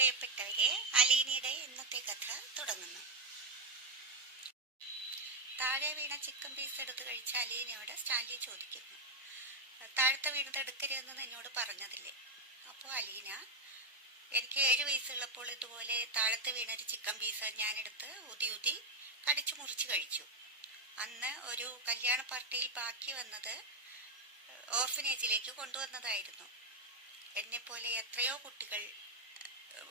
പ്രിയപ്പെട്ടവരെ, അലീനയുടെ ഇന്നത്തെ കഥ തുടങ്ങുന്നു. താഴെ വീണ ചിക്കൻ പീസ് എടുത്ത് കഴിച്ച അലീനയോട് സ്റ്റാൻലി ചോദിക്കുന്നു, താഴത്തെ വീണത് എടുക്കരുതെന്ന് എന്നോട് പറഞ്ഞതില്ലേ? അപ്പോൾ അലീന, എനിക്ക് 7 വയസ്സുള്ളപ്പോൾ ഇതുപോലെ താഴത്ത് വീണൊരു ചിക്കൻ പീസ് ഞാനെടുത്ത് ഊതി കടിച്ചു മുറിച്ച് കഴിച്ചു. അന്ന് ഒരു കല്യാണ പാർട്ടിയിൽ ബാക്കി വന്നത് ഓർഫനേജിലേക്ക് കൊണ്ടുവന്നതായിരുന്നു. എന്നെപ്പോലെ എത്രയോ കുട്ടികൾ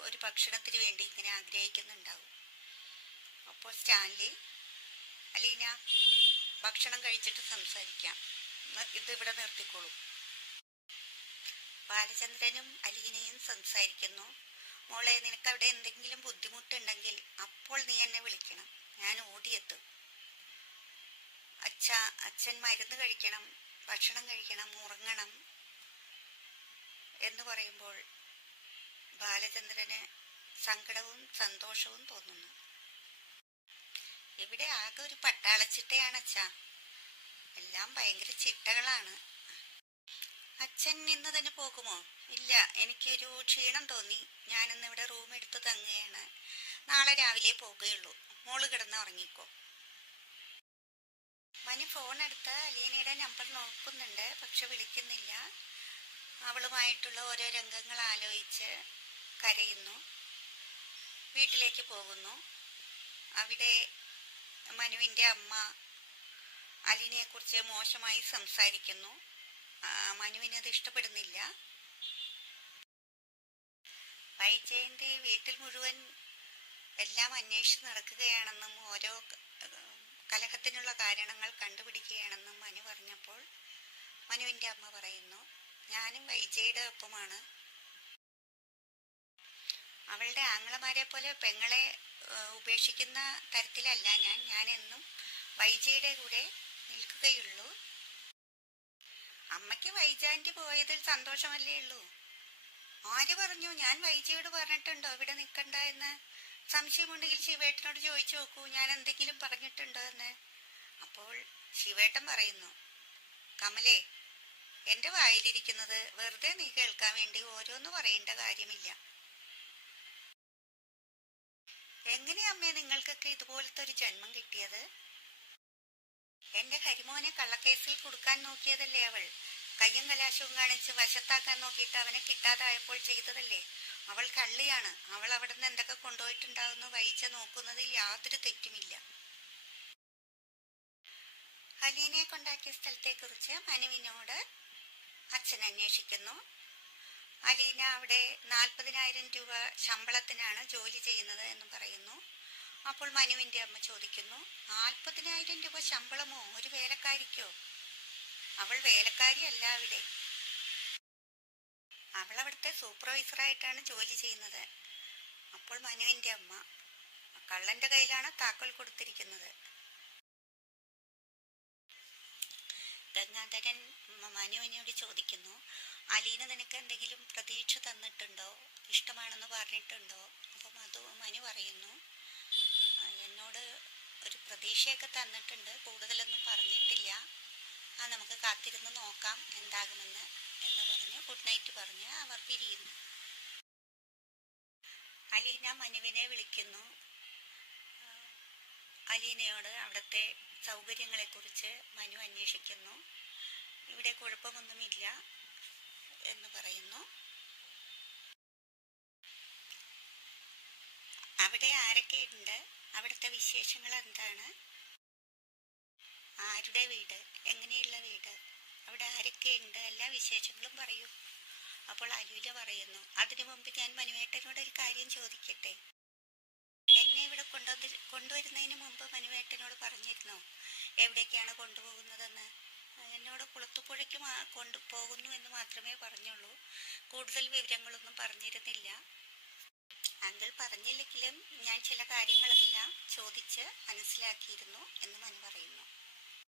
ഒരു ഭക്ഷണത്തിന് വേണ്ടി ഇങ്ങനെ ആഗ്രഹിക്കുന്നുണ്ടാവും. അപ്പോൾ സ്റ്റാൻലി, അലീന, ഭക്ഷണം കഴിച്ചിട്ട് സംസാരിക്കാം, ഇതിവിടെ നിർത്തിക്കോളൂ. ബാലചന്ദ്രനും അലീനയും സംസാരിക്കുന്നു. മോളെ, നിനക്കവിടെ എന്തെങ്കിലും ബുദ്ധിമുട്ടുണ്ടെങ്കിൽ അപ്പോൾ നീ എന്നെ വിളിക്കണം, ഞാൻ ഓടിയെത്തും. അച്ഛൻ മരുന്ന് കഴിക്കണം, ഭക്ഷണം കഴിക്കണം, ഉറങ്ങണം എന്ന് പറയുമ്പോൾ ബാലചന്ദ്രന് സങ്കടവും സന്തോഷവും തോന്നുന്നു. ഇവിടെ ആകെ ഒരു പട്ടാളച്ചിട്ടയാണ് അച്ഛാ, എല്ലാം ഭയങ്കര ചിട്ടകളാണ്. അച്ഛൻ ഇന്ന് തന്നെ പോകുമോ? ഇല്ല, എനിക്കൊരു ക്ഷീണം തോന്നി, ഞാനിന്ന് ഇവിടെ റൂം എടുത്ത് തങ്ങുകയാണ്. നാളെ രാവിലെ പോകുകയുള്ളൂ. മോള് കിടന്ന് ഉറങ്ങിക്കോ. മനു ഫോൺ എടുത്ത് അലീനയുടെ നമ്പർ നോക്കുന്നുണ്ട്, പക്ഷെ വിളിക്കുന്നില്ല. അവളുമായിട്ടുള്ള ഓരോ രംഗങ്ങൾ ആലോചിച്ച് കരയുന്നു. വീട്ടിലേക്ക് പോകുന്നു. അവിടെ മനുവിൻ്റെ അമ്മ അലീനയെക്കുറിച്ച് മോശമായി സംസാരിക്കുന്നു. മനുവിനത് ഇഷ്ടപ്പെടുന്നില്ല. വൈജയന്തി വീട്ടിൽ മുഴുവൻ എല്ലാം അന്വേഷിച്ച് നടക്കുകയാണെന്നും ഓരോ കലഹത്തിനുള്ള കാരണങ്ങൾ കണ്ടുപിടിക്കുകയാണെന്നും മനു പറഞ്ഞപ്പോൾ മനുവിൻ്റെ അമ്മ പറയുന്നു, ഞാനും വൈജയുടെ ഒപ്പമാണ്. അവളുടെ ആങ്ങളമാരെ പോലെ പെങ്ങളെ ഉപേക്ഷിക്കുന്ന തരത്തിലല്ല ഞാൻ എന്നും വൈജയുടെ കൂടെ നിൽക്കുകയുള്ളൂ. അമ്മയ്ക്ക് വൈജാന്റി പോയതിൽ സന്തോഷമല്ലേ ഉള്ളൂ. ആര് പറഞ്ഞു? ഞാൻ വൈജയോട് പറഞ്ഞിട്ടുണ്ടോ ഇവിടെ നിൽക്കണ്ട എന്ന്? സംശയമുണ്ടെങ്കിൽ ശിവേട്ടനോട് ചോദിച്ചു നോക്കൂ, ഞാൻ എന്തെങ്കിലും പറഞ്ഞിട്ടുണ്ടോ എന്ന്. അപ്പോൾ ശിവേട്ടൻ പറയുന്നു, കമലേ, എന്റെ വായിലിരിക്കുന്നത് വെറുതെ നീ കേൾക്കാൻ വേണ്ടി ഓരോന്ന് പറയേണ്ട കാര്യമില്ല. എങ്ങനെയാ അമ്മേ നിങ്ങൾക്കൊക്കെ ഇതുപോലത്തെ ഒരു ജന്മം കിട്ടിയത്? എന്റെ കരിമോനെ കള്ളക്കേസിൽ കൊടുക്കാൻ നോക്കിയതല്ലേ അവൾ? കയ്യും കലാശവും കാണിച്ച് വശത്താക്കാൻ നോക്കിയിട്ട് അവനെ കിട്ടാതായപ്പോൾ ചെയ്തതല്ലേ? അവൾ കള്ളിയാണ്. അവൾ അവിടെ നിന്ന് എന്തൊക്കെ കൊണ്ടുപോയിട്ടുണ്ടാവുന്ന വൈജ നോക്കുന്നതിൽ യാതൊരു തെറ്റുമില്ല. അലീനയെ കൊണ്ടാക്കിയ സ്ഥലത്തെ കുറിച്ച് മനുവിനോട് അച്ഛൻ അന്വേഷിക്കുന്നു. അലീന അവിടെ 40,000 രൂപ ശമ്പളത്തിനാണ് ജോലി ചെയ്യുന്നത് എന്ന് പറയുന്നു. അപ്പോൾ മനുവിൻ്റെ അമ്മ ചോദിക്കുന്നു, 40,000 രൂപ ശമ്പളമോ ഒരു വേലക്കാരിക്കോ? അവൾ വേലക്കാരിയല്ല അവിടെ, അവൾ അവിടുത്തെ സൂപ്പർവൈസറായിട്ടാണ് ജോലി ചെയ്യുന്നത്. അപ്പോൾ മനുവിൻ്റെ അമ്മ, കള്ളന്റെ കയ്യിലാണ് താക്കോൽ കൊടുത്തിരിക്കുന്നത്. ഗംഗാധരൻ മനുവിനോട് ചോദിക്കുന്നു, അലീന നിനക്ക് എന്തെങ്കിലും പ്രതീക്ഷ തന്നിട്ടുണ്ടോ? ഇഷ്ടമാണെന്ന് പറഞ്ഞിട്ടുണ്ടോ? അപ്പം അത് മനു പറയുന്നു, എന്നോട് ഒരു പ്രതീക്ഷയൊക്കെ തന്നിട്ടുണ്ട്, കൂടുതലൊന്നും പറഞ്ഞിട്ടില്ല. നമുക്ക് കാത്തിരുന്ന് നോക്കാം എന്താകുമെന്ന് എന്ന് പറഞ്ഞ് ഗുഡ് നൈറ്റ് പറഞ്ഞ് അവർ പിരിയുന്നു. അലീന മനുവിനെ വിളിക്കുന്നു. അലീനയോട് അവിടുത്തെ സൗകര്യങ്ങളെക്കുറിച്ച് മനു അന്വേഷിക്കുന്നു. ഇവിടെ കുഴപ്പമൊന്നുമില്ല എന്ന് പറയുന്നു. അവിടെ ആരൊക്കെയുണ്ട്? അവിടുത്തെ വിശേഷങ്ങൾ എന്താണ്? ആരുടെ വീട്? എങ്ങനെയുള്ള വീട്? അവിടെ ആരൊക്കെയുണ്ട്? എല്ലാ വിശേഷങ്ങളും പറയൂ. അപ്പോൾ അലീന പറയുന്നു, അതിനു മുമ്പ് ഞാൻ മനുവേട്ടനോട് ഒരു കാര്യം ചോദിക്കട്ടെ? എന്നെ ഇവിടെ കൊണ്ടുവരുന്നതിന് മുമ്പ് മനുവേട്ടനോട് പറഞ്ഞിരുന്നോ എവിടേക്കാണ് കൊണ്ടുപോകുന്നതെന്ന്? എന്നോട് കുളത്തുപുഴയ്ക്ക് കൊണ്ടുപോകുന്നു എന്ന് മാത്രമേ പറഞ്ഞുള്ളൂ, കൂടുതൽ വിവരങ്ങളൊന്നും പറഞ്ഞിരുന്നില്ല. അങ്കിൾ പറഞ്ഞില്ലെങ്കിലും ഞാൻ ചില കാര്യങ്ങളെല്ലാം ചോദിച്ച് മനസ്സിലാക്കിയിരുന്നു എന്ന് മനു പറയുന്നു.